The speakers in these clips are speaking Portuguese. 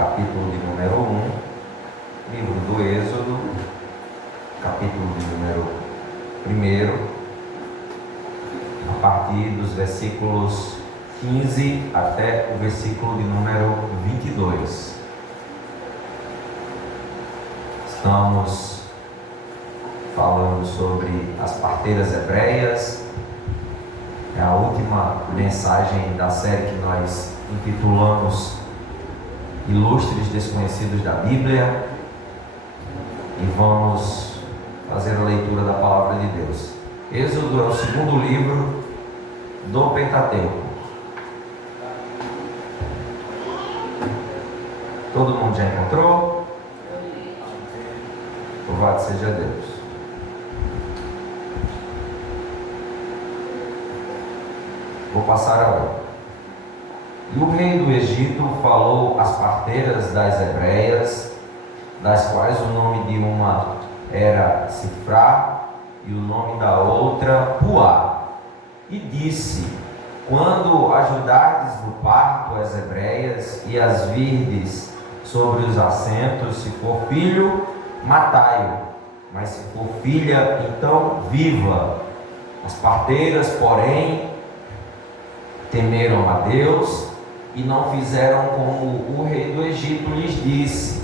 capítulo de número 1, livro do Êxodo, capítulo de número 1, a partir dos versículos 15 até o versículo de número 22. Estamos falando sobre as parteiras hebreias. É a última mensagem da série que nós intitulamos Ilustres Desconhecidos da Bíblia, e vamos fazer a leitura da palavra de Deus. Êxodo é o segundo livro do Pentateuco. Todo mundo já encontrou? Louvado seja Deus. Vou passar a ordem. E o rei do Egito falou às parteiras das hebreias, das quais o nome de uma era Sifrá e o nome da outra Puá, e disse: quando ajudardes no parto as hebreias e as virdes sobre os assentos, se for filho, matai-o, mas se for filha, então viva. As parteiras, porém, temeram a Deus e não fizeram como o rei do Egito lhes disse.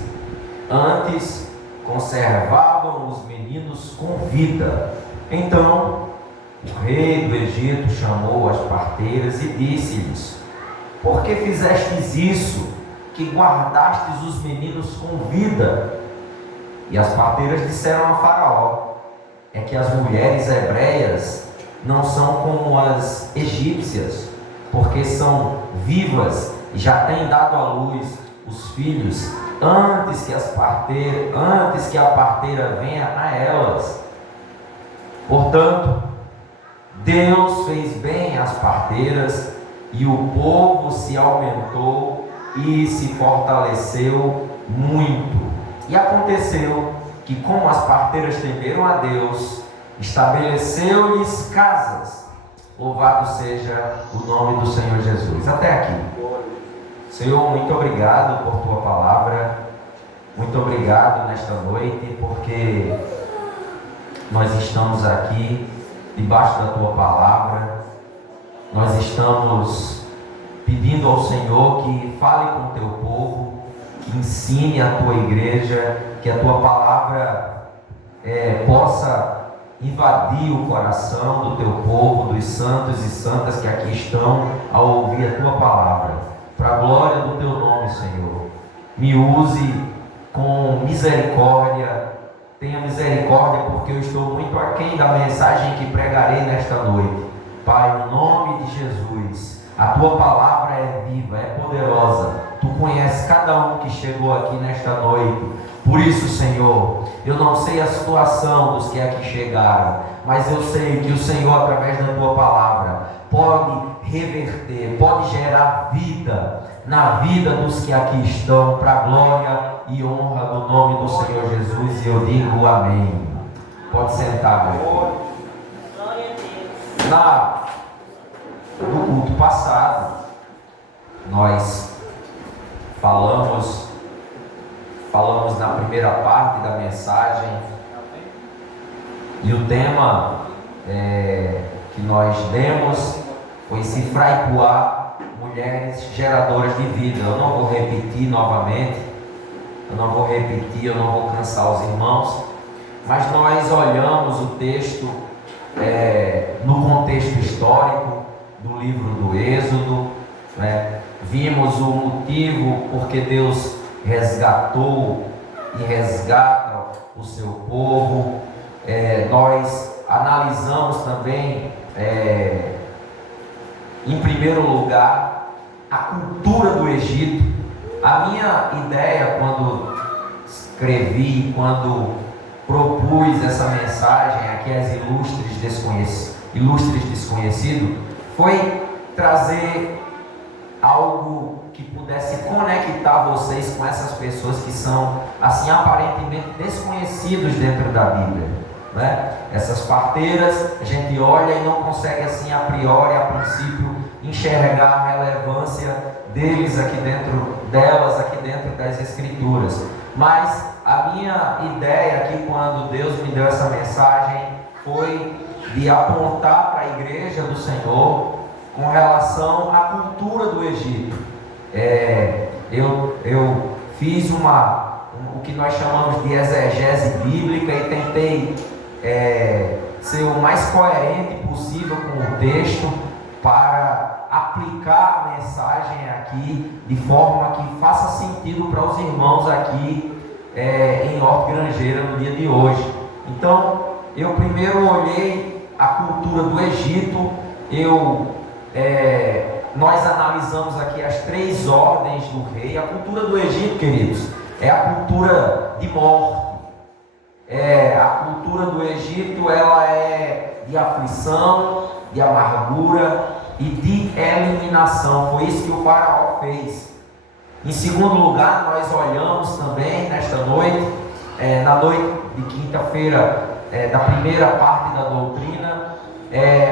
Antes conservavam os meninos com vida. Então o rei do Egito chamou as parteiras e disse-lhes: por que fizestes isso, que guardastes os meninos com vida? E as parteiras disseram a Faraó: é que as mulheres hebreias não são como as egípcias, porque são vivas e já têm dado à luz os filhos antes que a parteira venha a elas. Portanto, Deus fez bem às parteiras, e o povo se aumentou e se fortaleceu muito. E aconteceu que, como as parteiras temeram a Deus, estabeleceu-lhes casas. Louvado seja o nome do Senhor Jesus. Até aqui. Senhor, muito obrigado por tua palavra. Muito obrigado nesta noite, porque nós estamos aqui debaixo da tua palavra. Nós estamos pedindo ao Senhor que fale com o teu povo, que ensine a tua igreja, que a tua palavra possa invadir o coração do teu povo, dos santos e santas que aqui estão ao ouvir a tua palavra, para a glória do teu nome, Senhor. Me use com misericórdia, tenha misericórdia, porque eu estou muito aquém da mensagem que pregarei nesta noite. Pai, no nome de Jesus, a tua palavra é viva, é poderosa. Tu conheces cada um que chegou aqui nesta noite. Por isso, Senhor, eu não sei a situação dos que aqui chegaram, mas eu sei que o Senhor, através da tua palavra, pode reverter, pode gerar vida na vida dos que aqui estão, para a glória e honra do nome do Senhor Jesus. E eu digo amém. Pode sentar, meu irmão. No culto passado, nós falamos na primeira parte da mensagem, e o tema que nós demos foi Sifrá e Puá, mulheres geradoras de vida. Eu não vou repetir novamente, eu não vou cansar os irmãos, mas nós olhamos o texto no contexto histórico do livro do Êxodo, vimos o motivo porque Deus resgatou e resgata o seu povo. Nós analisamos também, em primeiro lugar, a cultura do Egito. A minha ideia, quando escrevi, quando propus essa mensagem aqui às ilustres desconhecidos, foi trazer algo que pudesse conectar vocês com essas pessoas que são, assim, aparentemente desconhecidos dentro da Bíblia, né? Essas parteiras, a gente olha e não consegue, assim, a priori, a princípio, enxergar a relevância deles aqui dentro, delas aqui dentro das Escrituras. Mas a minha ideia aqui, quando Deus me deu essa mensagem, foi de apontar para a igreja do Senhor com relação à cultura do Egito. Eu fiz o que nós chamamos de exegese bíblica e tentei ser o mais coerente possível com o texto para aplicar a mensagem aqui de forma que faça sentido para os irmãos aqui em Horto Grangeira no dia de hoje. Então, eu primeiro olhei a cultura do Egito. Nós analisamos aqui as 3 ordens do rei. A cultura do Egito, queridos, é a cultura de morte. A cultura do Egito, ela é de aflição, de amargura e de eliminação. Foi isso que o faraó fez. Em segundo lugar, nós olhamos também nesta noite, na noite de quinta-feira, da primeira parte da doutrina,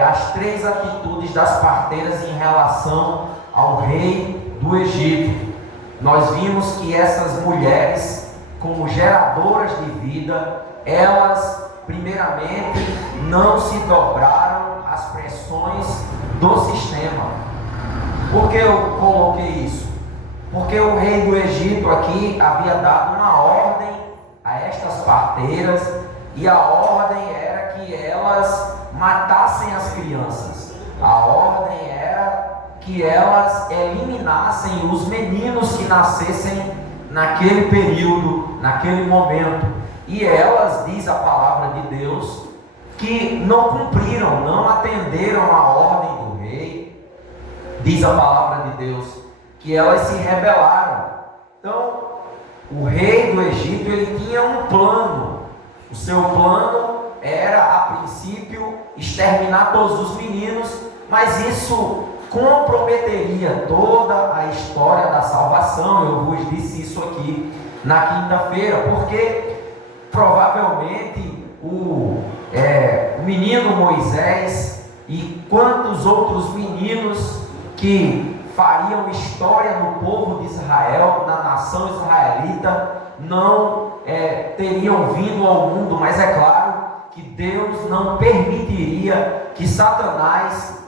as 3 atitudes das parteiras em relação ao rei do Egito. Nós vimos que essas mulheres, como geradoras de vida, elas primeiramente não se dobraram às pressões do sistema. Por que eu coloquei isso? Porque o rei do Egito aqui havia dado uma ordem a estas parteiras, e a ordem era que elas matassem as crianças. A ordem era que elas eliminassem os meninos que nascessem naquele período, naquele momento. E elas, diz a palavra de Deus, que não cumpriram, não atenderam a ordem do rei. Diz a palavra de Deus que elas se rebelaram. Então, o rei do Egito, ele tinha um plano. O seu plano era, a princípio, exterminar todos os meninos, mas isso comprometeria toda a história da salvação. Eu vos disse isso aqui na quinta-feira, porque provavelmente o menino Moisés e quantos outros meninos que fariam história no povo de Israel, na nação israelita, não teriam vindo ao mundo. Mas é claro que Deus não permitiria que Satanás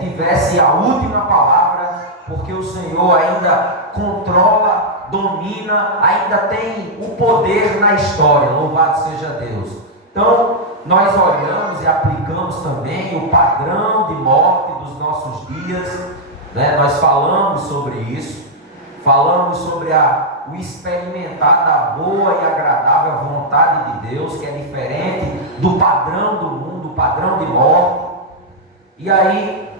tivesse a última palavra, porque o Senhor ainda controla, domina, ainda tem o poder na história. Louvado seja Deus. Então, nós olhamos e aplicamos também o padrão de morte dos nossos dias, né? Nós falamos sobre isso, falamos sobre o experimentar da boa e agradável vontade de Deus, que é diferente do padrão do mundo, o padrão de morte. E aí,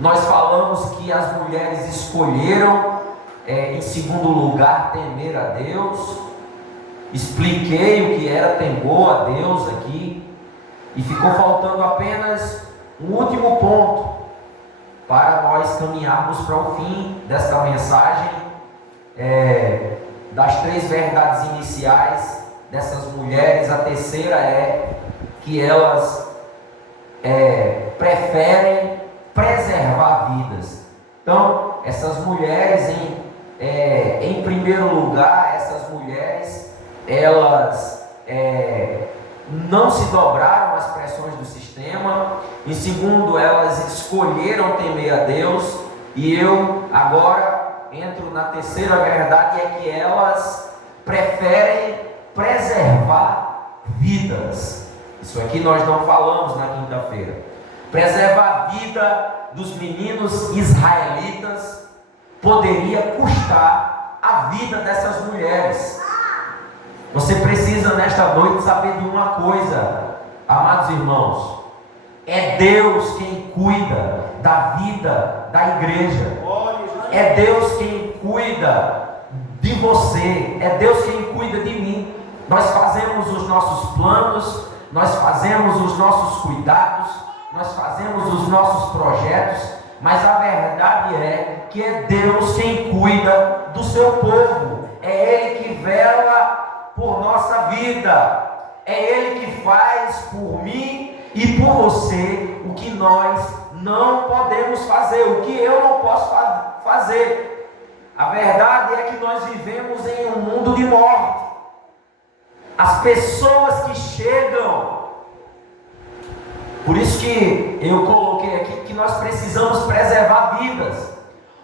nós falamos que as mulheres escolheram, em segundo lugar, temer a Deus. Expliquei o que era temor a Deus aqui, e ficou faltando apenas um último ponto para nós caminharmos para o fim desta mensagem, das 3 verdades iniciais dessas mulheres. A terceira é que elas preferem preservar vidas. Então, essas mulheres, em primeiro lugar, essas mulheres, elas não se dobraram às pressões do sistema. Em segundo, elas escolheram temer a Deus. E eu agora entro na terceira verdade, é que elas preferem preservar vidas. Isso aqui nós não falamos na quinta-feira. Preservar a vida dos meninos israelitas poderia custar a vida dessas mulheres. Você precisa nesta noite saber de uma coisa, amados irmãos: é Deus quem cuida da vida da igreja. É Deus quem cuida de você. É Deus quem cuida de mim. Nós fazemos os nossos planos, nós fazemos os nossos cuidados, nós fazemos os nossos projetos, mas a verdade é que é Deus quem cuida do seu povo. É Ele que vela por nossa vida. É Ele que faz por mim e por você o que nós não podemos fazer, o que eu não posso fazer. A verdade é que nós vivemos em um mundo de morte. As pessoas que chegam, por isso que eu coloquei aqui que nós precisamos preservar vidas,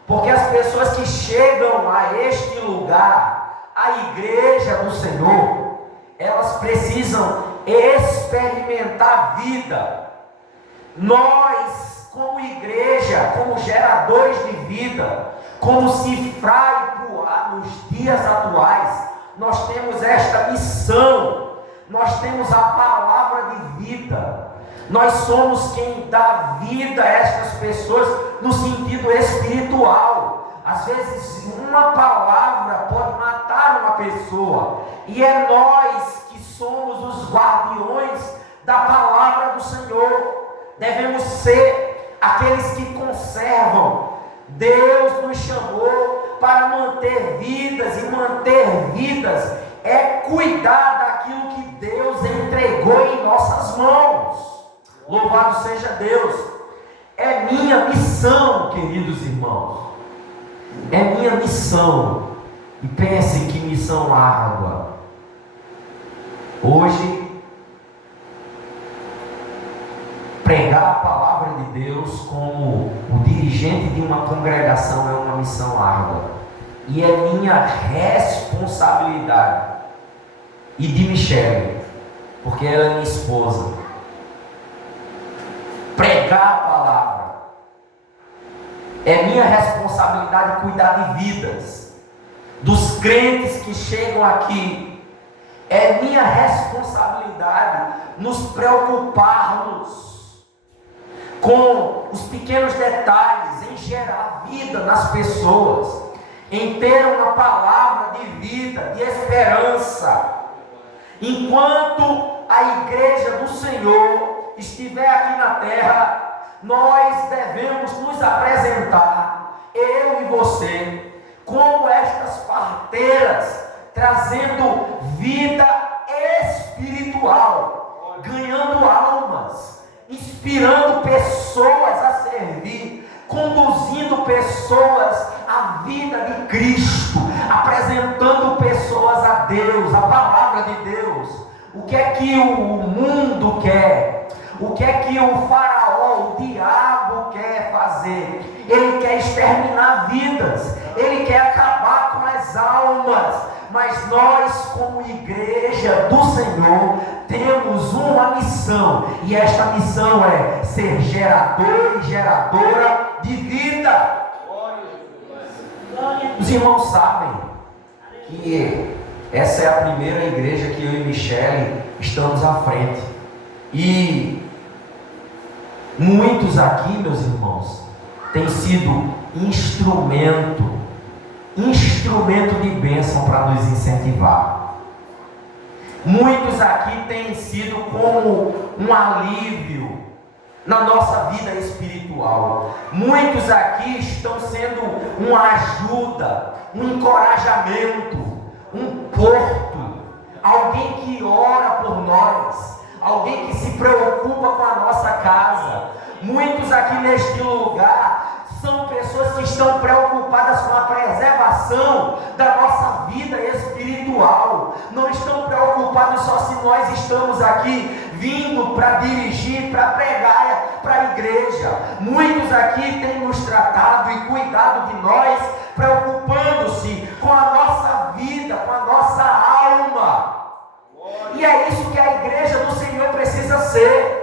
porque as pessoas que chegam a este lugar, a igreja do Senhor, elas precisam experimentar vida. Nós, como igreja, como geradores de vida, como Cifra e Puá nos dias atuais, nós temos esta missão, nós temos a palavra de vida, nós somos quem dá vida a estas pessoas no sentido espiritual. Às vezes uma palavra pode matar uma pessoa, e é nós que somos os guardiões da palavra do Senhor. Devemos ser aqueles que conservam. Deus nos chamou para manter vidas, e manter vidas é cuidar daquilo que Deus entregou em nossas mãos. Louvado seja Deus. É minha missão, queridos irmãos. É minha missão. E pensem que missão árdua. Hoje, pregar a palavra de Deus como o dirigente de uma congregação é uma missão árdua. E é minha responsabilidade. E de Michele, porque ela é minha esposa, pregar a palavra. É minha responsabilidade cuidar de vidas, dos crentes que chegam aqui. É minha responsabilidade nos preocuparmos com os pequenos detalhes, em gerar vida nas pessoas, em ter uma palavra de vida, de esperança. Enquanto a igreja do Senhor estiver aqui na terra, nós devemos nos apresentar, eu e você, como estas parteiras, trazendo vida espiritual, ganhando almas, inspirando pessoas a servir, conduzindo pessoas à vida de Cristo, apresentando pessoas a Deus, a palavra de Deus. O que é que o mundo quer? O que é que o faraó, o diabo quer fazer? Ele quer exterminar vidas, ele quer acabar com as almas. Mas nós, como igreja do Senhor, temos uma missão, e esta missão é ser gerador e geradora de vida. Os irmãos sabem que essa é a primeira igreja que eu e Michele estamos à frente, e muitos aqui, meus irmãos, têm sido instrumento de bênção para nos incentivar. Muitos aqui têm sido como um alívio na nossa vida espiritual. Muitos aqui estão sendo uma ajuda, um encorajamento, um porto, alguém que ora por nós, alguém que se preocupa com a nossa casa. Muitos aqui neste lugar são pessoas que estão preocupadas com a preservação da nossa vida espiritual. Não estão preocupados só se nós estamos aqui vindo para dirigir, para pregar para a igreja. Muitos aqui têm nos tratado e cuidado de nós, preocupando-se com a nossa vida, com a nossa alma. E é isso que a igreja do Senhor precisa ser.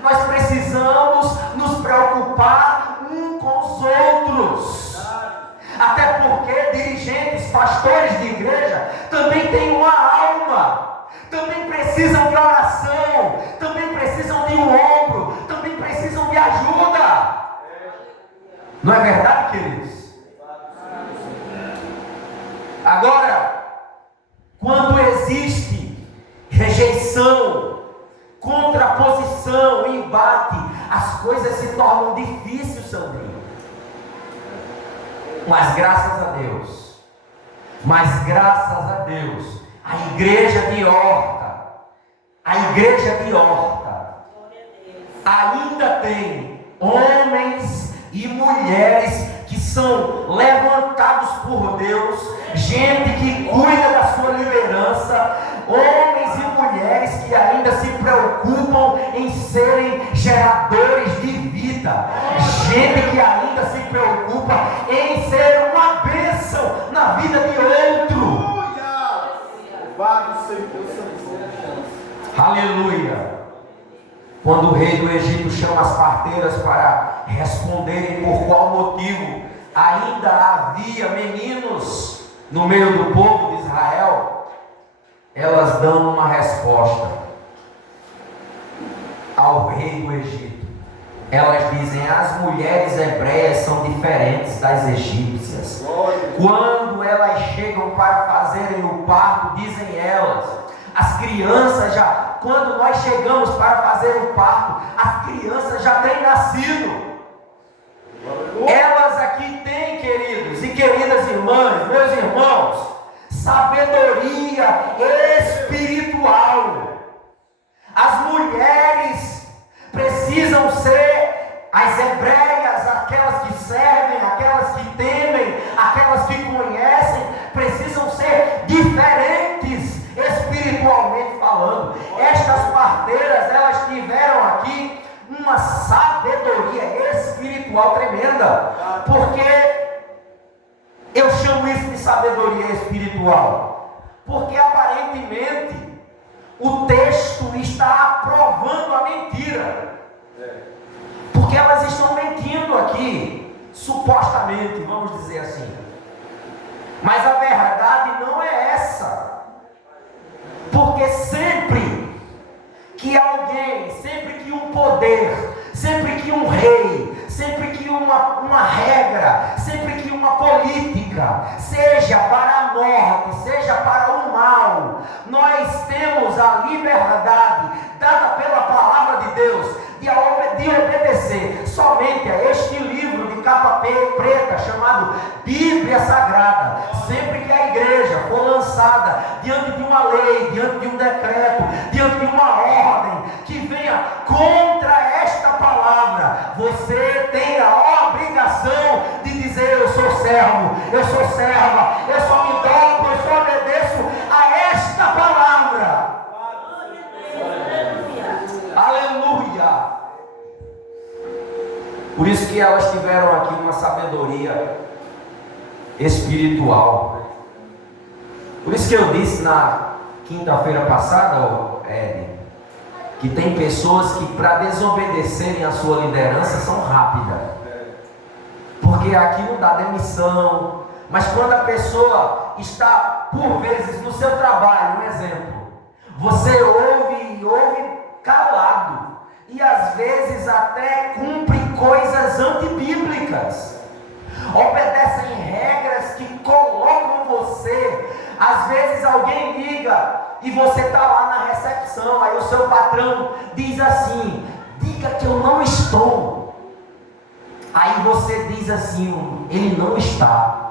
Nós precisamos nos preocupar uns com os outros. Até porque dirigentes, pastores de igreja também têm uma alma, também precisam de oração, também precisam de um ombro, também precisam de ajuda. Não é verdade, queridos? Agora, quando existe rejeição, contraposição, embate, as coisas se tornam difíceis, Sandrinho. Mas graças a Deus, a igreja de Horta ainda tem homens e mulheres que são levantados por Deus, gente que cuida da sua liderança, homens e mulheres que ainda se preocupam em serem geradores de vida, gente que ainda se preocupa em ser uma bênção na vida de outro. Aleluia! Quando o rei do Egito chama as parteiras para responderem por qual motivo ainda havia meninos no meio do povo de Israel, elas dão uma resposta ao rei do Egito. Elas dizem: as mulheres hebreias são diferentes das egípcias. Quando elas chegam para fazerem o parto, dizem elas, as crianças já, quando nós chegamos para fazer o parto, as crianças já têm nascido. Elas aqui têm, queridos e queridas irmãs, meus irmãos, sabedoria espiritual. As mulheres precisam ser as hebreias, aquelas que servem, aquelas que temem, aquelas que conhecem, precisam ser diferentes espiritualmente falando. Estas parteiras, elas tiveram aqui uma sabedoria espiritual tremenda. Porque eu chamo isso de sabedoria espiritual? Porque aparentemente o texto está aprovando a mentira. Porque elas estão mentindo aqui, supostamente, vamos dizer assim. Mas a verdade não é essa. Porque sempre que alguém, sempre que um poder, sempre que um rei, sempre que uma regra, sempre que uma política, seja para a morte, seja para o mal, nós temos a liberdade dada pela palavra de Deus de obedecer somente a este livro de capa preta chamado Bíblia Sagrada. Sempre que a igreja for lançada diante de uma lei, diante de um decreto, diante de uma ordem que venha contra esta palavra, você tem a obrigação de dizer: eu sou servo, eu sou serva, eu só me dobro, eu só obedeço a esta palavra. Aleluia! Por isso que elas tiveram aqui uma sabedoria espiritual. Por isso que eu disse na quinta-feira passada, Ed, que tem pessoas que, para desobedecerem a sua liderança, são rápidas. Porque aqui não dá demissão. Mas quando a pessoa está, por vezes, no seu trabalho, um exemplo, você ouve calado, e às vezes até cumpre coisas antibíblicas, obedecem regras que colocam você. Às vezes alguém liga e você está lá na recepção, aí o seu patrão diz assim: diga que eu não estou. Aí você diz assim: ele não está,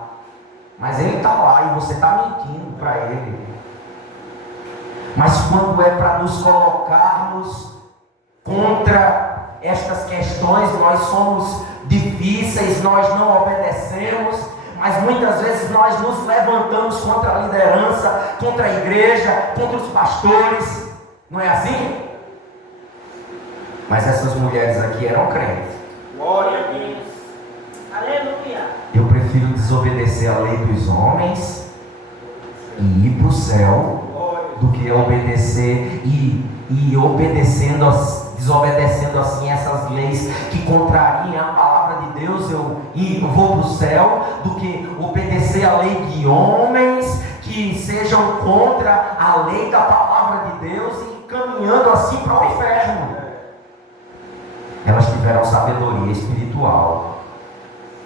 mas ele está lá e você está mentindo para ele. Mas quando é para nos colocarmos contra estas questões, nós somos difíceis, nós não obedecemos, mas muitas vezes nós nos levantamos contra a liderança, contra a igreja, contra os pastores. Não é assim? Mas essas mulheres aqui eram crentes. Glória a Deus. Aleluia. Eu prefiro desobedecer a lei dos homens e ir para o céu do que obedecer e desobedecendo assim essas leis que contrariem a palavra de Deus. Eu vou para o céu do que obedecer a lei de homens que sejam contra a lei da palavra de Deus e caminhando assim para o inferno. Elas tiveram sabedoria espiritual.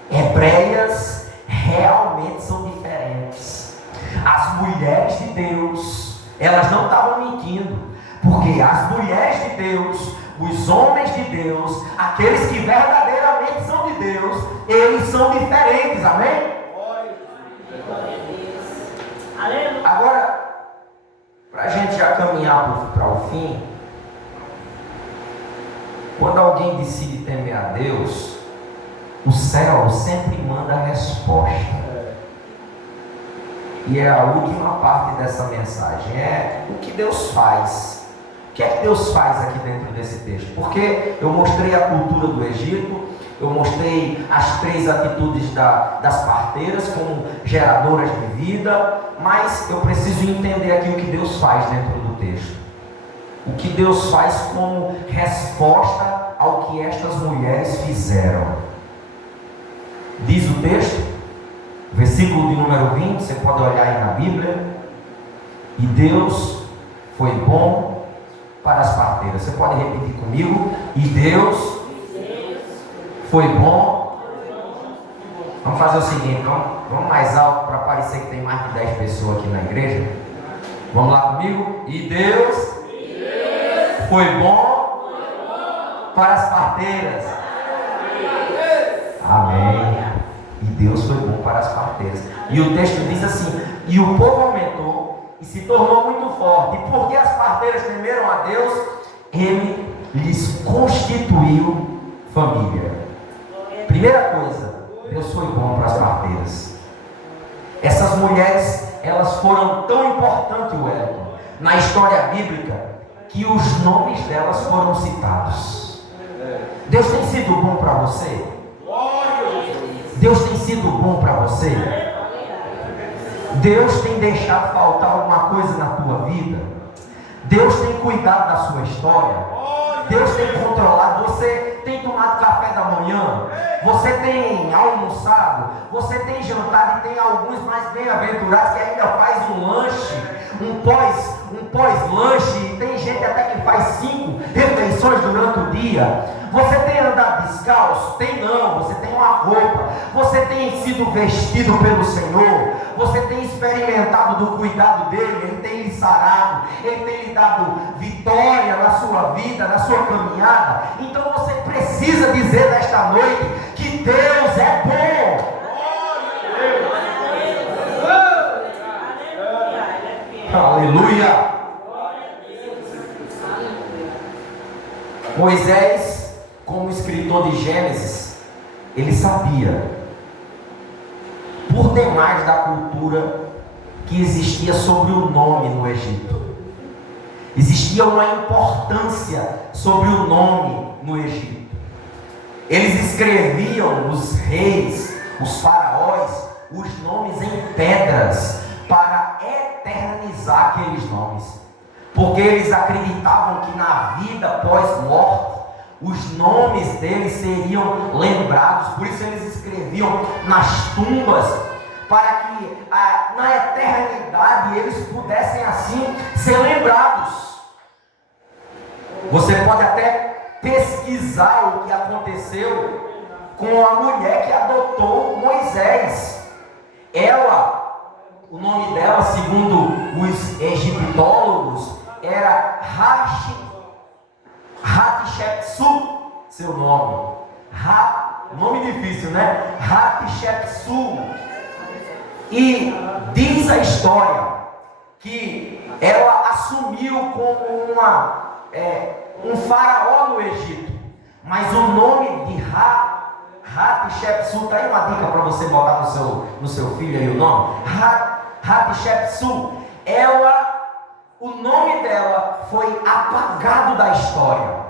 Hebreias realmente são diferentes. As mulheres de Deus, elas não estavam mentindo, porque as mulheres de Deus, os homens de Deus, aqueles que verdadeiramente são de Deus, eles são diferentes, amém? Agora, para a gente já caminhar para o fim, Quando alguém decide temer a Deus, o céu sempre manda a resposta. E é a última parte dessa mensagem, é o que Deus faz. O que é que Deus faz aqui dentro desse texto? Porque eu mostrei a cultura do Egito, eu mostrei as 3 atitudes das parteiras como geradoras de vida, mas eu preciso entender aqui o que Deus faz dentro do texto. O que Deus faz como resposta ao que estas mulheres fizeram. Diz o texto, versículo de número 20, você pode olhar aí na Bíblia. E Deus foi bom para as parteiras. Você pode repetir comigo? E Deus foi bom. Vamos fazer o seguinte, vamos mais alto para parecer que tem mais de 10 pessoas aqui na igreja. Vamos lá comigo? E Deus foi bom para as parteiras. Amém. E Deus foi bom para as parteiras. E o texto diz assim: e o povo aumentou e se tornou muito forte. E porque as parteiras temeram a Deus, Ele lhes constituiu família. Primeira coisa, Deus foi bom para as parteiras. Essas mulheres, elas foram tão importantes, Wellington, na história bíblica, que os nomes delas foram citados. Deus tem sido bom para você? Deus tem sido bom para você? Deus tem deixado faltar alguma coisa na tua vida? Deus tem cuidado da sua história? Deus tem controlado? Você tem tomado café da manhã? Você tem almoçado? Você tem jantado? E tem alguns mais bem-aventurados que ainda faz um lanche, um pós-lanche, e tem gente até que faz 5 refeições durante o dia. Você tem andado descalço? Tem não, você tem uma roupa. Você tem sido vestido pelo Senhor. Você tem experimentado do cuidado dele. Ele tem lhe sarado, ele tem lhe dado vitória na sua vida, na sua caminhada. Então você precisa dizer nesta noite que Deus é bom. Aleluia. Moisés, como escritor de Gênesis, ele sabia por demais da cultura que existia sobre o nome no Egito. Existia uma importância sobre o nome no Egito. Eles escreviam os reis, os faraós, os nomes em pedras para eternizar aqueles nomes, porque eles acreditavam que na vida pós-morte os nomes deles seriam lembrados. Por isso eles escreviam nas tumbas, para que na eternidade eles pudessem assim ser lembrados. Você pode até pesquisar o que aconteceu com a mulher que adotou Moisés. O nome dela, segundo os egiptólogos, era Hatshepsut, seu nome. Nome difícil, né? Hatshepsut. E diz a história que ela assumiu como um faraó no Egito. Mas o nome de Hatshepsut, tá aí uma dica para você botar no seu filho aí o nome. Hatshepsut, o nome dela foi apagado da história,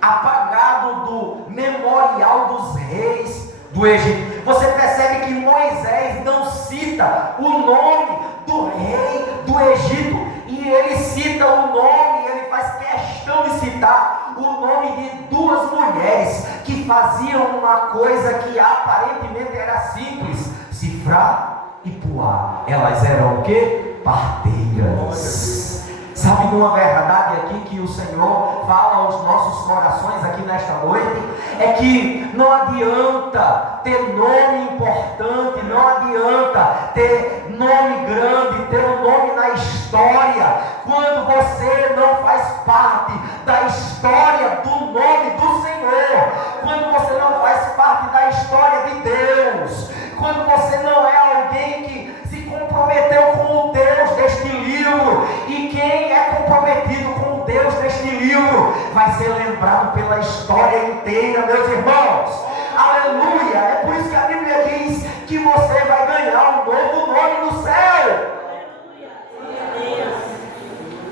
apagado do memorial dos reis do Egito. Você percebe que Moisés não cita o nome do rei do Egito, e ele cita o nome, ele faz questão de citar o nome de 2 mulheres que faziam uma coisa que aparentemente era simples: cifrar e puar. Elas eram o que? Parteiras. Sabe de uma verdade aqui que o Senhor fala aos nossos corações aqui nesta noite? É que não adianta ter nome importante, não adianta ter nome grande, ter um nome na história, quando você não faz parte da história do nome do Senhor, quando você não faz parte da história de Deus, quando você não é alguém que se comprometeu com o Deus deste livro. E quem é comprometido com o Deus deste livro vai ser lembrado lembrado pela história inteira, meus irmãos. Aleluia! É por isso que a Bíblia diz que você vai ganhar um novo nome no céu.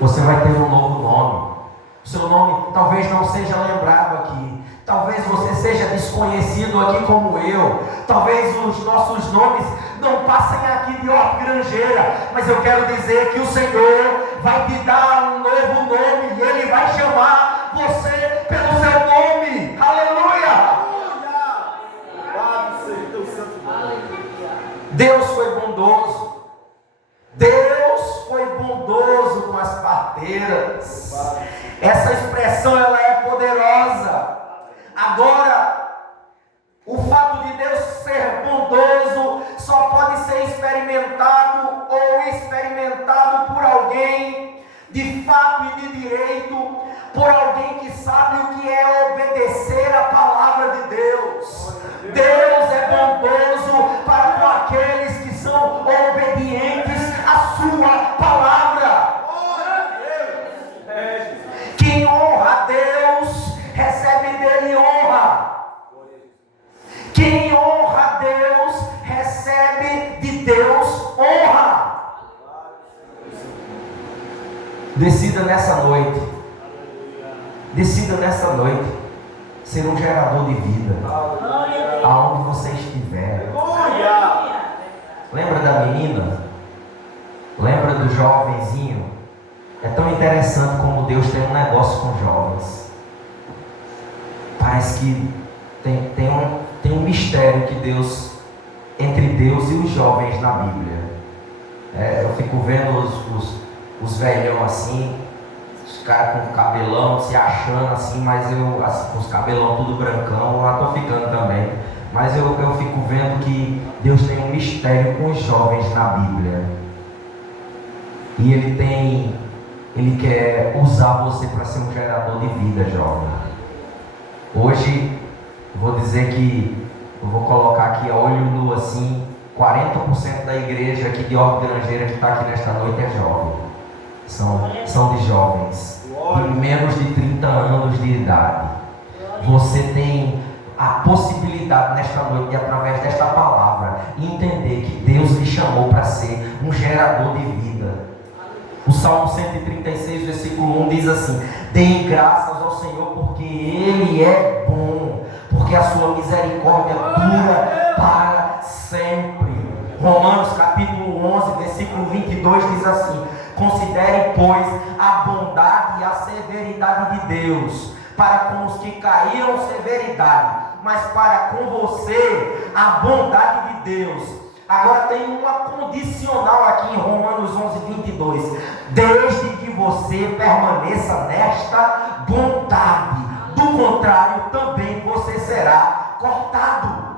Você vai ter um novo nome. O seu nome talvez não seja lembrado aqui. Talvez você seja desconhecido aqui como eu. Talvez os nossos nomes não passem aqui de hortigranjeira. Mas eu quero dizer que o Senhor vai te dar um novo nome. E Ele vai chamar você pelo seu nome. Aleluia! Deus foi bondoso. Deus foi bondoso com as parteiras. Essa expressão ela é poderosa. Agora, o fato de Deus ser bondoso só pode ser experimentado por alguém de fato e de direito, por alguém que sabe o que é obedecer a palavra de Deus. Deus é bondoso para com aqueles que são obedientes à sua palavra. Quem honra a Deus recebe dele honra. Quem honra a Deus recebe de Deus honra. Decida nessa noite ser um gerador de vida aonde você estiver. Lembra da menina? Lembra do jovenzinho? É tão interessante como Deus tem um negócio com jovens. Parece que tem um mistério que Deus, entre Deus e os jovens na Bíblia. Eu fico vendo os velhão assim, os caras com cabelão se achando assim, mas eu, assim, com os cabelão tudo brancão, eu lá estou ficando também. Mas eu fico vendo que Deus tem um mistério com os jovens na Bíblia. E Ele quer usar você para ser um gerador de vida, jovem. Hoje, vou dizer que eu vou colocar aqui a olho nu assim, 40% da igreja aqui de Hortigranjeira que está aqui nesta noite é jovem. São de jovens, de menos de 30 anos de idade. Você tem a possibilidade nesta noite de, através desta palavra, entender que Deus lhe chamou para ser um gerador de vida. O Salmo 136, versículo 1 diz assim: deem graças ao Senhor porque Ele é bom, porque a sua misericórdia dura para sempre. Romanos capítulo 11, versículo 22 diz assim: considere, pois, a bondade e a severidade de Deus, para com os que caíram severidade, mas para com você a bondade de Deus. Agora tem uma condicional aqui em Romanos 11, 22. Desde que você permaneça nesta bondade, do contrário também você será cortado.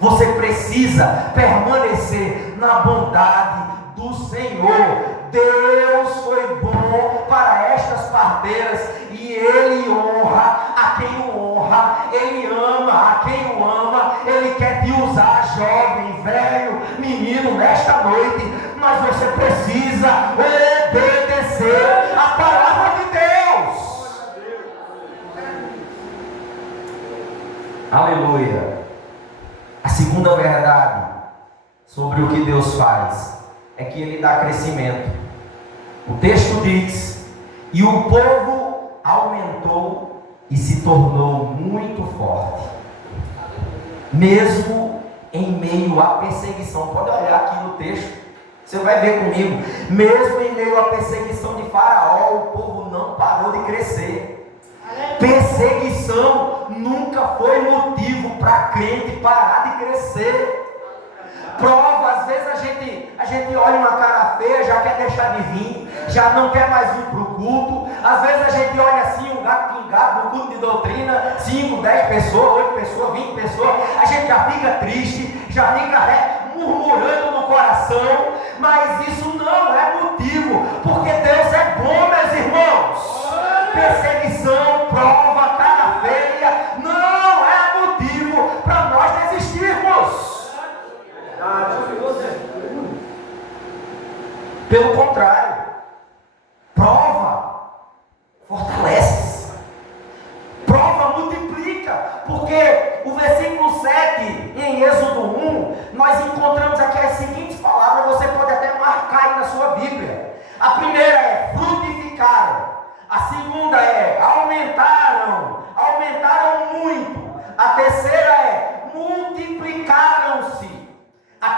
Você precisa permanecer na bondade do Senhor. Deus foi bom para estas parteiras e Ele honra a quem o honra, Ele ama a quem o ama. Ele quer te usar, jovem, velho, menino, nesta noite, mas você precisa obedecer a palavra de Deus. Aleluia. A segunda verdade sobre o que Deus faz é que Ele dá crescimento. O texto diz: e o povo aumentou e se tornou muito forte, mesmo em meio à perseguição. Pode olhar aqui no texto, você vai ver comigo. Mesmo em meio à perseguição de Faraó, o povo não parou de crescer. Perseguição nunca foi motivo para crente parar de crescer. Prova, às vezes a gente olha uma cara feia, já quer deixar de vir, já não quer mais vir para o culto. Às vezes a gente olha assim, um gato pingado no culto de doutrina, 5, 10 pessoas, 8 pessoas, 20 pessoas, a gente já fica triste, já fica murmurando no coração, mas isso não é motivo, porque Deus é bom, meus irmãos. Perseguição, prova, cara feia, não é motivo para nós desistirmos. Pelo contrário, prova, fortalece. nós encontramos aqui as seguintes palavras, você pode até marcar aí na sua Bíblia. A primeira é frutificaram. A segunda é aumentaram muito. A terceira é multiplicaram-se. A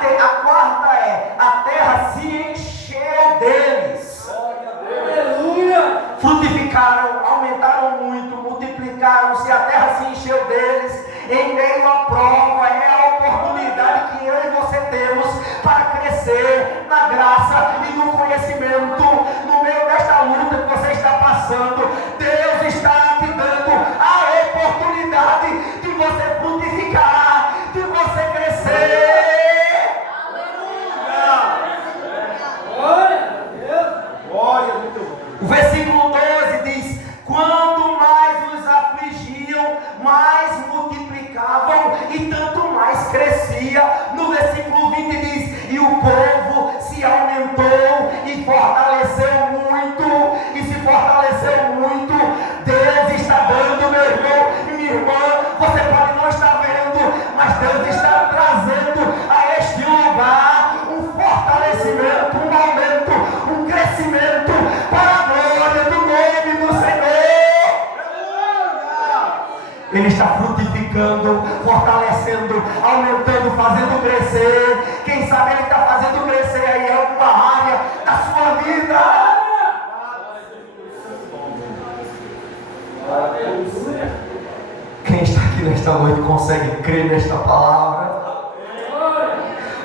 quarta é a terra se encheu deles. Aleluia! Frutificaram, aumentaram muito, multiplicaram-se, a terra se encheu deles. Em meio à prova, é a oportunidade que eu e você temos para crescer na graça e no conhecimento. No meio desta luta que você está passando, Deus está te dando a oportunidade de você frutificar, de você crescer. Glória a Deus! Glória, muito bom. O versículo 12 diz: quanto mais os afligiam, mais multiplicavam e tanto mais crescia. No versículo 20 diz: e o povo se aumentou e fortaleceu muito, e se fortaleceu muito. Deus está dando, meu irmão e minha irmã, você pode não estar vendo, mas Deus está trazendo a este lugar um fortalecimento, um aumento, um crescimento para a glória do nome do Senhor. Ele está frutificando, fortalecendo, aumentando, fazendo crescer. Quem sabe Ele está fazendo crescer aí em alguma área da sua vida. Quem está aqui nesta noite consegue crer nesta palavra?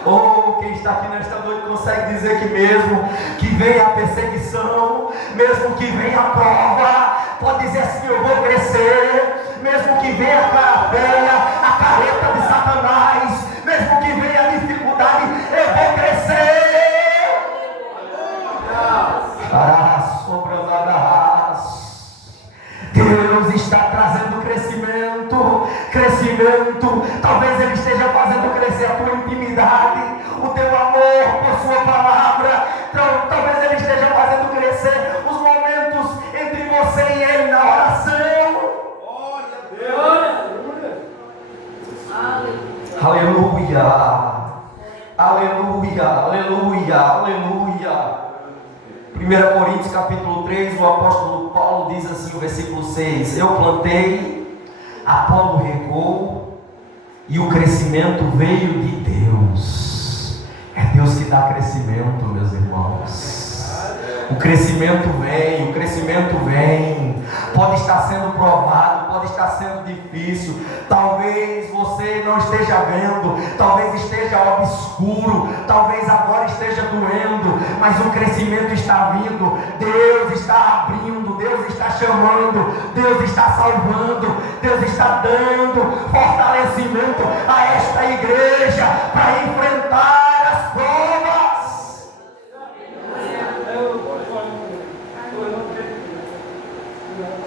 Ou quem está aqui nesta noite consegue dizer que mesmo que venha a perseguição, mesmo que venha a prova, pode dizer assim: eu vou crescer, mesmo que venha a cara feia, a careta de Satanás, mesmo que venha a dificuldade, eu vou crescer. Deus está trazendo crescimento. Talvez Ele esteja fazendo crescer a tua intimidade, o teu amor por sua palavra. Talvez Ele esteja fazendo crescer os momentos entre você e Ele na oração. Glória a Deus! Aleluia, aleluia, aleluia, aleluia. 1 Coríntios capítulo 3, o apóstolo Paulo diz assim, o versículo 6: eu plantei, Apolo regou, e o crescimento veio de Deus. É Deus que dá crescimento, meus irmãos. O crescimento vem. Pode estar sendo provado, pode estar sendo difícil. Talvez você não esteja vendo, talvez esteja obscuro, talvez agora esteja doendo, mas o crescimento está vindo. Deus está abrindo, Deus está chamando, Deus está salvando, Deus está dando fortalecimento a esta igreja para enfrentar as provas.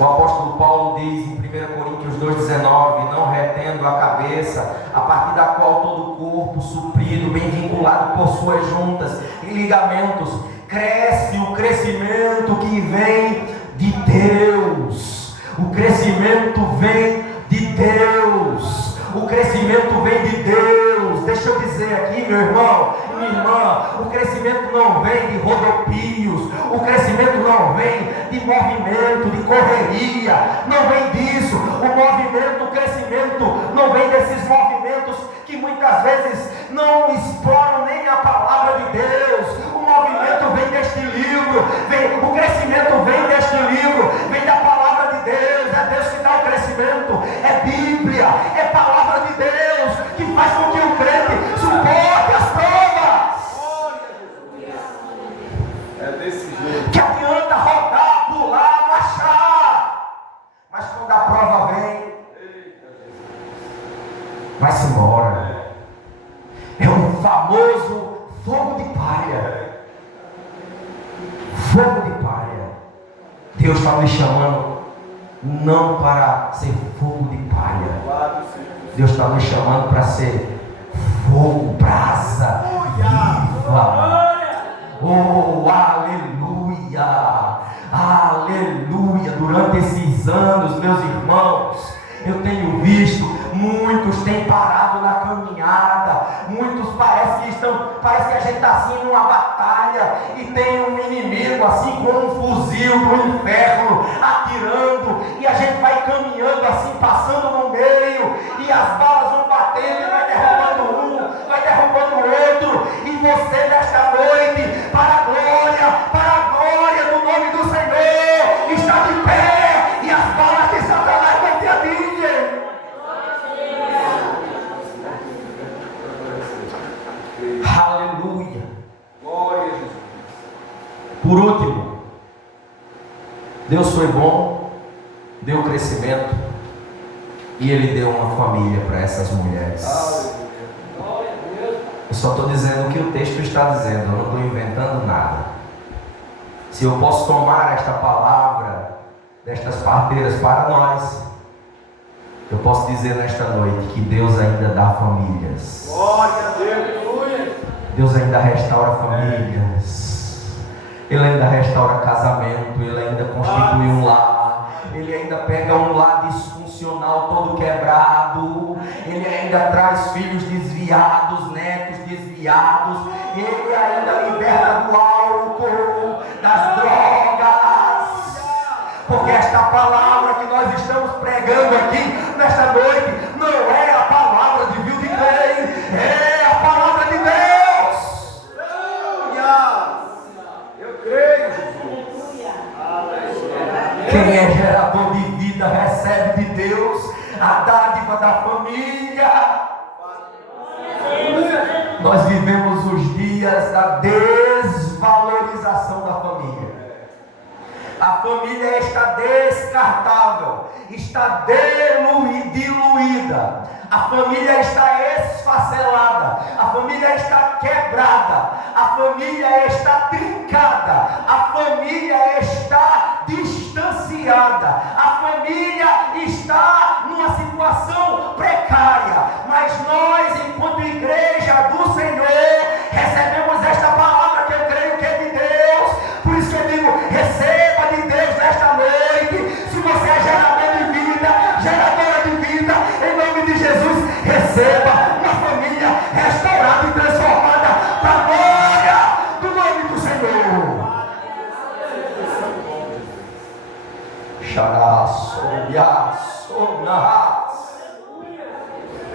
O apóstolo Paulo diz em 1 Coríntios 2,19: não retendo a cabeça, a partir da qual todo o corpo, suprido, bem vinculado por suas juntas e ligamentos, cresce o crescimento que vem de Deus. O crescimento vem de Deus. O crescimento vem de Deus. Deixa eu dizer aqui, meu irmão, minha irmã, o crescimento não vem de rodopios, o crescimento não vem de movimento, de correria, não vem disso. O movimento, o crescimento não vem desses movimentos que muitas vezes não exploram nem a palavra de Deus. O movimento vem deste livro, o crescimento vem deste livro, vem da palavra de Deus. É Deus que dá o crescimento, é Bíblia, é palavra de Deus que faz com que o crente suporte as provas. É desse jeito. Que adianta rodar, pular, marchar, mas quando a prova vem, vai-se embora. É um famoso fogo de palha. Fogo de palha. Deus está me chamando não para ser fogo de palha. Deus está me chamando para ser fogo, brasa viva. Oh, aleluia, aleluia. Durante esses anos, meus irmãos, eu tenho visto muitos têm parado na caminhada, muitos Parece que a gente está assim numa batalha e tem um inimigo assim com um fuzil do inferno atirando, e a gente vai caminhando assim, passando no meio, e as balas vão batendo e vai derrubando um, vai derrubando o outro, e você nesta noite, para a glória do nome do Senhor, está de pé, e as balas de Satanás não te atingem. Aleluia. Glória a Jesus. Por último, Deus foi bom, deu crescimento, e Ele deu uma família para essas mulheres. Aleluia. Glória a Deus. Eu só estou dizendo o que o texto está dizendo, eu não estou inventando nada. Se eu posso tomar esta palavra destas parteiras para nós, eu posso dizer nesta noite que Deus ainda dá famílias. Glória a Deus. Aleluia. Deus ainda restaura famílias. Ele ainda restaura casamento. Ele ainda constitui um lar. Ele ainda pega um lar disfuncional todo quebrado. Ele ainda traz filhos desviados, netos desviados. Ele ainda liberta do álcool, das drogas. Porque esta palavra que nós estamos pregando aqui nesta noite não é a palavra de Vil de Crente, é a palavra de Deus. Aleluia. Eu creio, Jesus. Quem é gerador de vida recebe de Deus a dádiva da família. Nós vivemos os dias da desvalorização da família. A família está descartável, está diluída, a família está esfacelada, a família está quebrada, a família está trincada, a família está distanciada, a família está numa situação precária, mas nós, enquanto igreja do Senhor, recebemos esta palavra que eu creio que é de Deus. Por isso que eu digo, receba de Deus nesta noite. Se você é gerador de vida, geradora de vida, em nome de Jesus, receba uma família restaurada e transformada para a glória do nome do Senhor.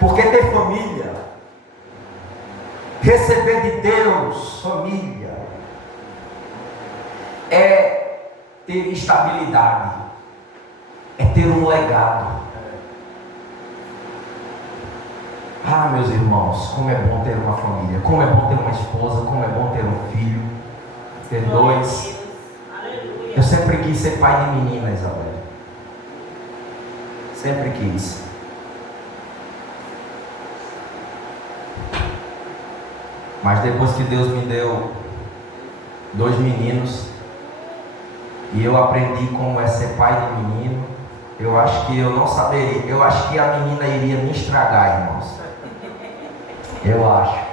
Porque ter família, receber de Deus família, é ter estabilidade, é ter um legado. Ah, meus irmãos, como é bom ter uma família, como é bom ter uma esposa, como é bom ter um filho, ter dois. Eu sempre quis ser pai de menina, Isabel. Sempre quis. Mas depois que Deus me deu 2 meninos, e eu aprendi como é ser pai de menino, eu acho que eu não saberia, eu acho que a menina iria me estragar, irmãos. Eu acho.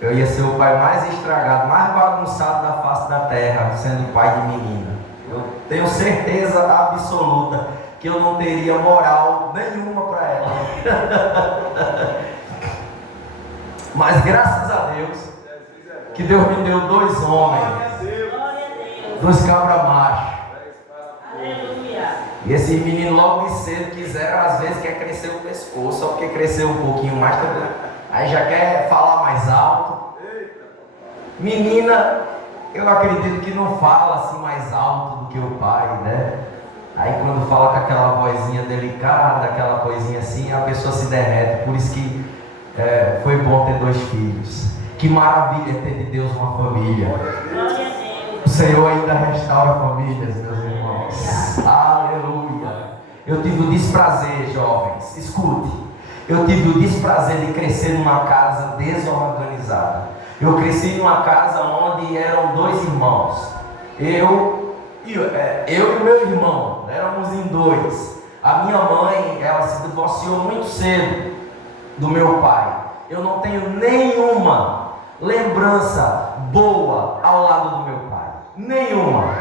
Eu ia ser o pai mais estragado, mais bagunçado da face da terra, sendo pai de menina. Eu tenho certeza absoluta que eu não teria moral nenhuma para ela. Mas graças a Deus, que Deus me deu 2 homens, 2 cabra machos. E esse menino logo de cedo quiseram, às vezes quer crescer o pescoço, só porque cresceu um pouquinho mais, aí já quer falar mais alto. Menina, eu acredito que não fala assim mais alto do que o pai, né? Aí quando fala com aquela vozinha delicada, aquela coisinha assim, a pessoa se derrete. Por isso que foi bom ter 2 filhos. Que maravilha ter de Deus uma família. O Senhor ainda restaura famílias, meus irmãos. Aleluia. Eu tive o desprazer, jovens, escute. Eu tive o desprazer de crescer numa casa desorganizada. Eu cresci numa casa onde eram 2 irmãos. Eu e o meu irmão, éramos em 2. A minha mãe, ela se divorciou muito cedo do meu pai. Eu não tenho nenhuma lembrança boa ao lado do meu pai. Nenhuma.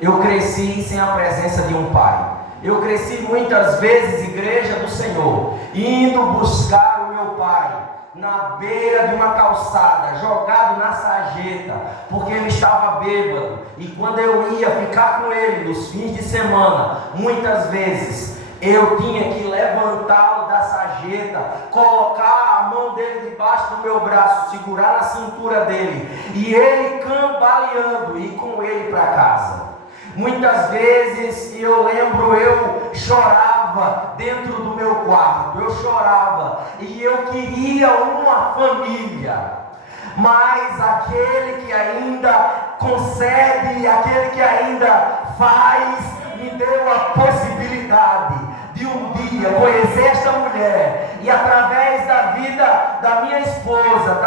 Eu cresci sem a presença de um pai. Eu cresci muitas vezes igreja do Senhor, indo buscar o meu pai, na beira de uma calçada, jogado na sarjeta, porque ele estava bêbado. E quando eu ia ficar com ele nos fins de semana, muitas vezes eu tinha que levantá-lo da sarjeta, colocar a mão dele debaixo do meu braço, segurar na cintura dele, e ele cambaleando, e ir com ele para casa. Muitas vezes eu lembro, eu chorava dentro do meu quarto, eu chorava, e eu queria uma família, mas aquele que ainda concede, aquele que ainda faz, me deu a possibilidade de um dia conhecer esta mulher, e através da vida da minha esposa,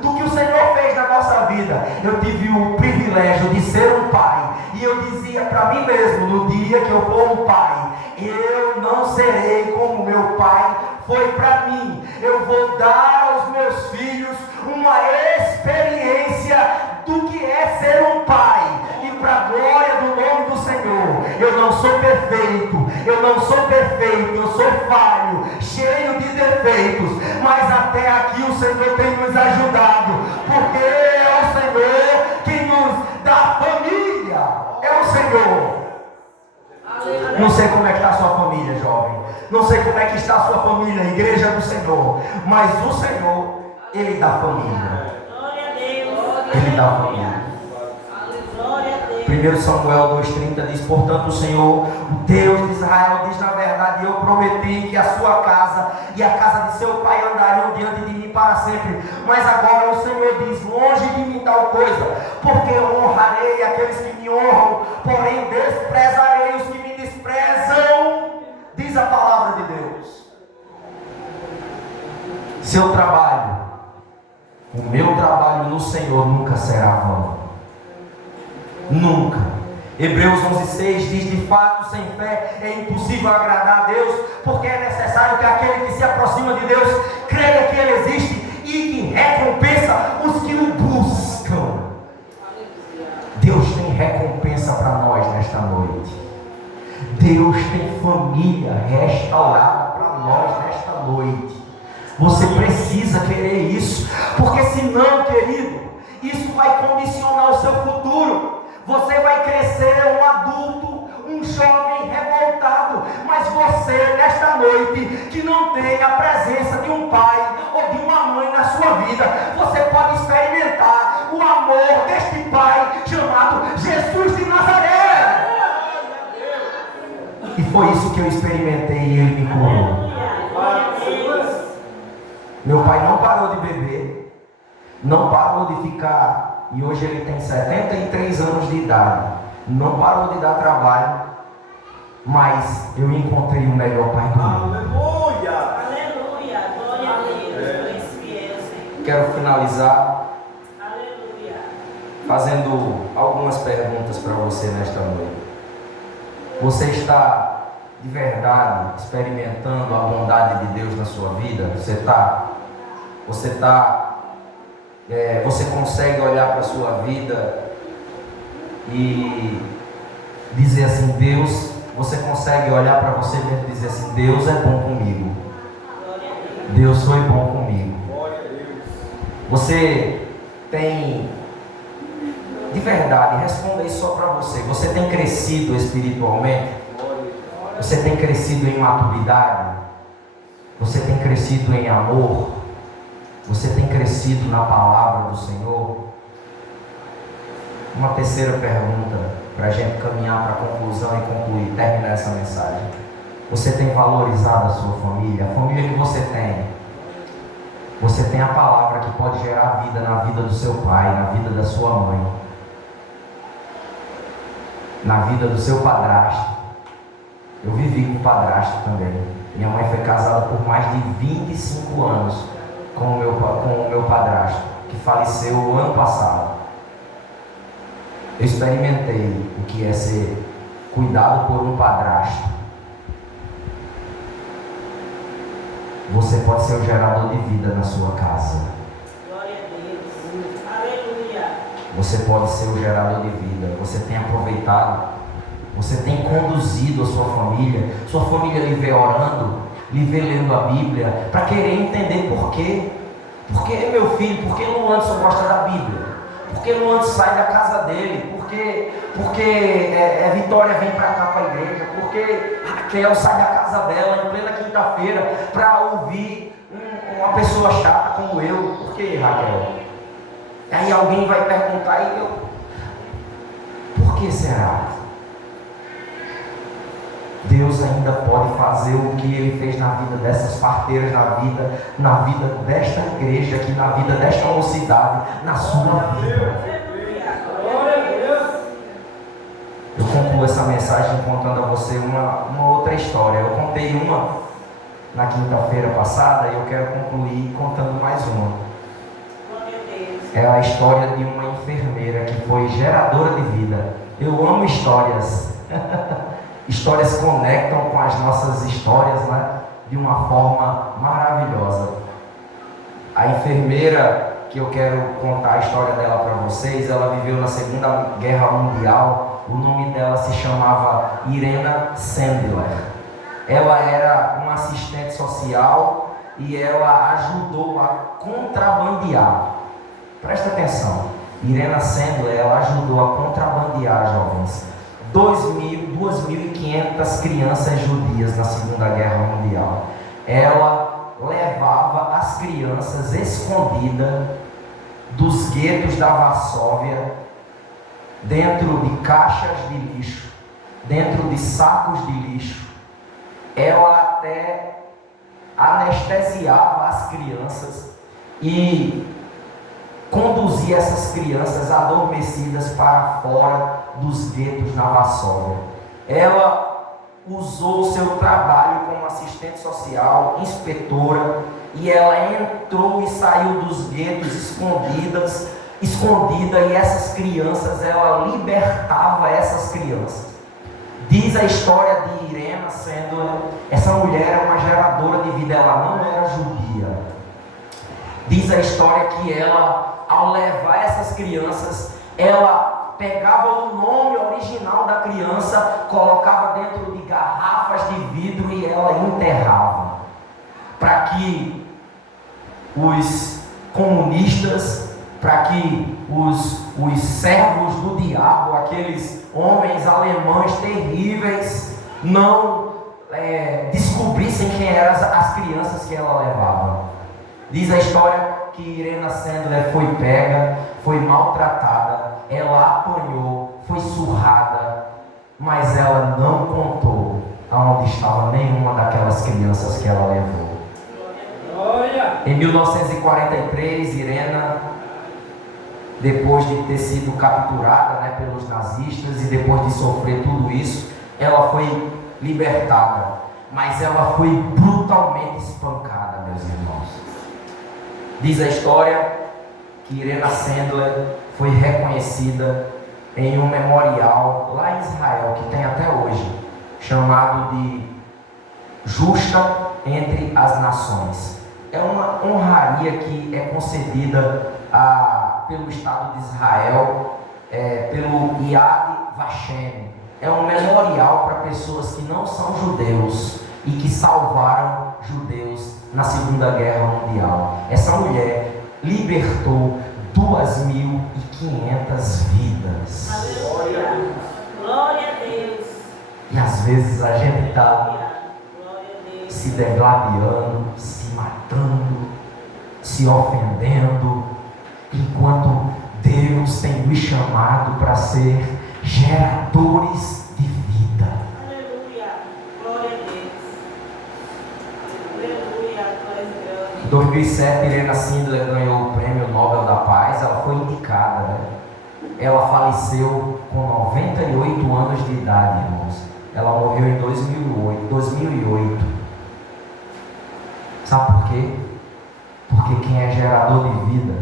do que o Senhor fez na nossa vida, eu tive o privilégio de ser um pai. E eu dizia para mim mesmo, no dia que eu for um pai, eu não serei como meu pai foi para mim. Eu vou dar aos meus filhos uma experiência do que é ser um pai, e para a glória do nome do Senhor. Eu não sou perfeito, eu sou falho, cheio de defeitos, mas até aqui o Senhor tem nos ajudado, porque é o Senhor que nos dá família, é o Senhor. Não sei como é que está a sua família, jovem, não sei como é que está a sua família, a igreja do Senhor, mas o Senhor, Ele dá família. Ele dá família. 1 Samuel 2,30 diz: portanto o Senhor, o Deus de Israel, diz: na verdade eu prometi que a sua casa e a casa de seu pai andariam diante de mim para sempre, mas agora o Senhor diz: longe de mim tal coisa, porque eu honrarei aqueles que me honram, porém desprezarei os que me desprezam, diz a palavra de Deus. Seu trabalho, o meu trabalho no Senhor nunca será vão. Nunca. Hebreus 11,6 diz: de fato, sem fé é impossível agradar a Deus, porque é necessário que aquele que se aproxima de Deus creia que Ele existe e que recompensa os que o buscam. Deus tem recompensa para nós nesta noite. Deus tem família restaurada para nós nesta noite. Você precisa querer isso, porque senão, querido, isso vai condicionar o seu futuro. Você vai crescer um adulto, um jovem revoltado, mas você, nesta noite, que não tem a presença de um pai ou de uma mãe na sua vida, você pode experimentar o amor deste pai chamado Jesus de Nazaré. E foi isso que eu experimentei e Ele me curou. Meu pai não parou de beber, não parou de ficar. E hoje ele tem 73 anos de idade. Não parou de dar trabalho. Mas eu encontrei o melhor pai do mundo. Aleluia! Aleluia! Glória a Deus. Quero finalizar Aleluia. fazendo algumas perguntas para você nesta noite. Você está de verdade experimentando a bondade de Deus na sua vida? Você consegue olhar para a sua vida e dizer assim: Deus, você consegue olhar para você mesmo e dizer assim: Deus é bom comigo, Deus foi bom comigo. Você tem, de verdade, responda isso só para você. Você tem crescido espiritualmente? Você tem crescido em maturidade? Você tem crescido em amor? Você tem crescido na palavra do Senhor? Uma terceira pergunta, para a gente caminhar para a conclusão e concluir, terminar essa mensagem. Você tem valorizado a sua família? A família que você tem? Você tem a palavra que pode gerar vida na vida do seu pai, na vida da sua mãe, na vida do seu padrasto. Eu vivi com padrasto também. Minha mãe foi casada por mais de 25 anos com o meu padrasto, que faleceu o ano passado. Eu experimentei o que é ser cuidado por um padrasto. Você pode ser o gerador de vida na sua casa. Glória a Deus. Aleluia. Você pode ser o gerador de vida. Você tem aproveitado, você tem conduzido a sua família lhe vê orando, lhe vê lendo a Bíblia, para querer entender por quê. Por que, meu filho? Por que Luan só gosta da Bíblia? Por que Luan sai da casa dele? Porque Vitória vem para cá para a igreja? Por que Raquel sai da casa dela em plena quinta-feira para ouvir uma pessoa chata como eu? Por que, Raquel? Aí alguém vai perguntar e eu... Por que será? Deus ainda pode fazer o que Ele fez na vida dessas parteiras, na vida desta igreja aqui, na vida desta mocidade, na sua vida. Eu concluo essa mensagem contando a você uma outra história. Eu contei uma na quinta-feira passada e eu quero concluir contando mais uma. É a história de uma enfermeira que foi geradora de vida. Eu amo histórias. Histórias conectam com as nossas histórias, né? De uma forma maravilhosa. A enfermeira que eu quero contar a história dela para vocês, ela viveu na Segunda Guerra Mundial. O nome dela se chamava Irena Sandler. Ela era uma assistente social e ela ajudou a contrabandear. Presta atenção. Irena Sandler, ela ajudou a contrabandear, jovens, 2.500 crianças judias na Segunda Guerra Mundial. Ela levava as crianças escondidas dos guetos da Varsóvia, dentro de caixas de lixo, dentro de sacos de lixo. Ela até anestesiava as crianças e conduzia essas crianças adormecidas para fora dos guetos na Varsóvia. Ela usou o seu trabalho como assistente social, inspetora, e ela entrou e saiu dos guetos escondida, e essas crianças, ela libertava essas crianças. Diz a história de Irena Sandler. Essa mulher era uma geradora de vida, ela não era judia. Diz a história que ela, ao levar essas crianças, ela pegava o nome original da criança, colocava dentro de garrafas de vidro e ela enterrava, para que os comunistas, para que os servos do diabo, aqueles homens alemães terríveis, não descobrissem quem eram as crianças que ela levava. Diz a história que Irena Sandler foi pega, foi maltratada, ela apanhou, foi surrada, mas ela não contou aonde estava nenhuma daquelas crianças que ela levou. Em 1943, Irena, depois de ter sido capturada, né, pelos nazistas e depois de sofrer tudo isso, ela foi libertada, mas ela foi brutalmente espancada, meus irmãos. Diz a história que Irena Sandler foi reconhecida em um memorial lá em Israel, que tem até hoje, chamado de Justa entre as Nações. É uma honraria que é concedida pelo Estado de Israel, pelo Yad Vashem. É um memorial para pessoas que não são judeus e que salvaram judeus na Segunda Guerra Mundial. Essa mulher libertou 2.500 vidas. Aleluia. Glória a Deus. E às vezes a gente está Glória a Deus. se degladiando, se matando, se ofendendo, enquanto Deus tem nos chamado para ser geradores de vida. Aleluia. Glória a Deus. Aleluia. Glória a Deus. Em 2007, Irena Sandler ganhou o Prêmio Nobel da Paz. Ela foi indicada, né? Ela faleceu com 98 anos de idade, irmãos. Ela morreu em 2008. Sabe por quê? Porque quem é gerador de vida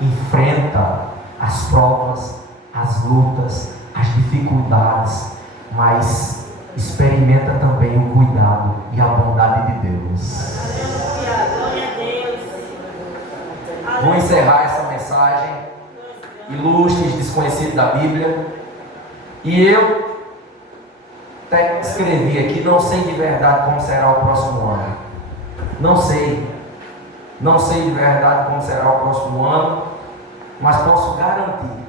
enfrenta as provas, as lutas, as dificuldades, mas experimenta também o cuidado e a bondade de Deus. Aleluia. Glória a Deus. Vou encerrar essa mensagem. Ilustres desconhecidos da Bíblia. E eu até escrevi aqui, não sei de verdade como será o próximo ano. Não sei. Não sei de verdade como será o próximo ano, mas posso garantir